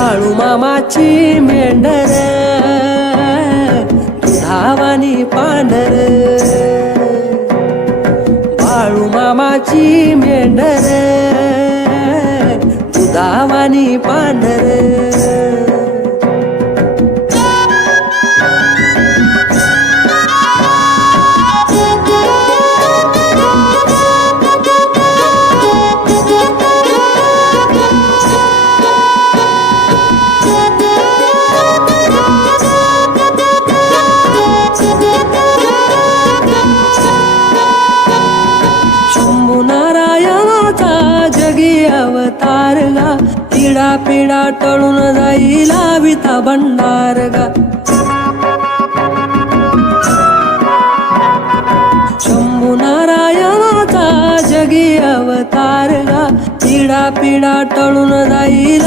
बाळू मामाची मेंढर दुधावानी पांढर बाळू मामाची मेंढर दुधावानी पांढर अवतार गा पिढा पिढा टळून जाई लाविता भंडार गा शंभू नारायणाचा जगी अवतार गा पिढा पिढा टळून जाई